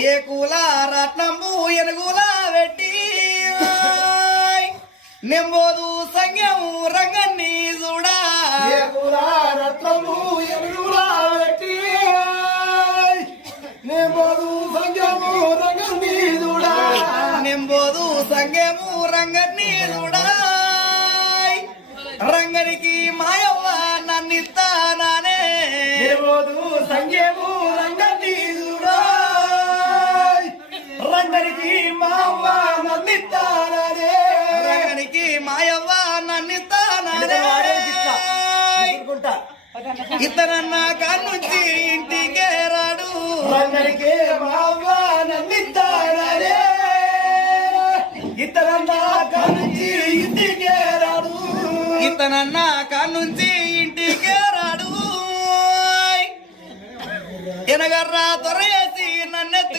ఏ కూల రత్నము ఎనుగుల పెట్టి నెంబోదు సంఖ్యము రంగన్ని చూడా ఏ కూల రత్నము ఎనుగుల పెట్టి నెంబోదు సంఖ్యము రంగన్ని చూడా నెంబోదు సంఖ్యము రంగన్ని చూడా రంగనికి మాయవ్వ నన్నిస్తానే నెంబోదు సంఖ్యము రంగన్ని చూడా రంగనికి మాయవ్వ నన్నిస్తానే రంగనికి మాయవ్వ నన్నిస్తానే ఇతనన్న కానుంచి ఇంటికే రాడు రంగనికి మాయవ్వ నన్నిస్తానే ఇతనన్న కానుంచి ఇంటికే రాడు ఇతనన్న కానుంచి ఇంటికే రాడు ఎనగర్రా తొరయేసి నన్నెత్తు